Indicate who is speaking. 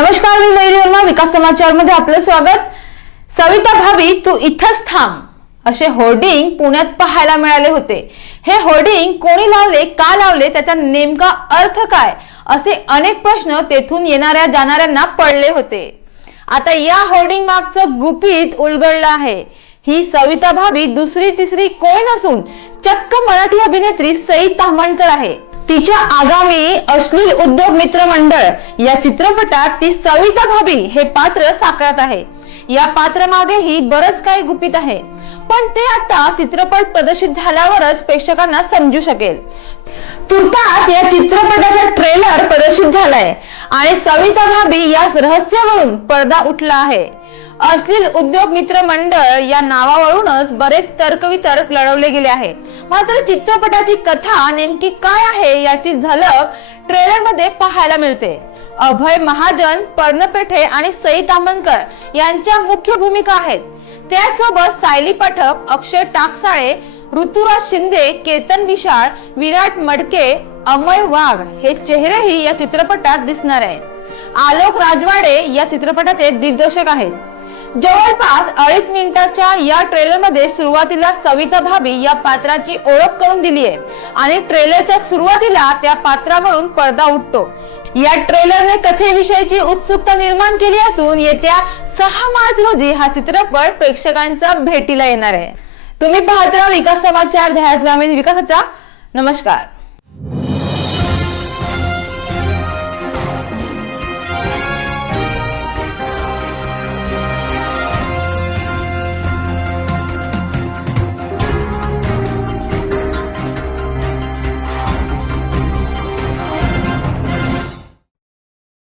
Speaker 1: नमस्कार मी वैमा विकास समाचारमध्ये आपलं स्वागत. सविता भाभी तू इथंच थांब. असे होर्डिंग पुण्यात पाहायला मिळाले होते. हे होर्डिंग कोणी लावले का लावले त्याचा नेमका अर्थ काय असे अनेक प्रश्न तेथून येणाऱ्या जाणाऱ्यांना पडले होते. आता या होर्डिंग मागचं गुपित उलगडलं आहे. ही सविता भाभी दुसरी तिसरी कोण नसून चक्क मराठी अभिनेत्री सई ताम्हणकर आहे. तिच्या आगामी अश्लील उद्योग मित्र मंडळ या चित्रपटात ती सविता भाभी हे पात्र साकारत आहे. या पात्रमागेही बरंच काही गुपित आहे. पण ते आता चित्रपट प्रदर्शित झाल्यावरच प्रेक्षकांना समजू शकेल. तुर्तास या चित्रपटाचा ट्रेलर प्रदर्शित झालाय आणि सविता भाभी या रहस्यावरून पडदा उठला आहे. अश्लील उद्योग मित्र मंडळ या नावावरूनच बरेच तर्कवितर्क लढवले गेले आहे. मात्र चित्रपटाची कथा नेमकी काय आहे याची झलक ट्रेलरमध्ये पाहायला मिळते. अभय महाजन पर्णपेठे आणि सई तामणकर यांच्या मुख्य भूमिका आहेत. त्यासोबत सायली पाठक अक्षय टाकसाळे ऋतुराज शिंदे केतन विशाळ विराट मडके अमय वाघ हे चेहरेही या चित्रपटात दिसणार आहे आलोक राजवाडे या चित्रपटाचे दिग्दर्शक आहेत. जवळपास अडीच मिनिटाच्या या ट्रेलरमध्ये सुरुवातीला सविता भाभी या पात्राची ओळख करून दिली आहे. आणि ट्रेलरच्या सुरुवातीला त्या पात्रावरून पडदा उठतो. या ट्रेलरने कथेविषयीची उत्सुकता निर्माण केली असून येत्या सहा मार्च रोजी हा चित्रपट प्रेक्षकांच्या भेटीला येणार आहे. तुम्ही पाहत राहा विकास समाचार ध्यास ग्रामीण विकासाचा. नमस्कार.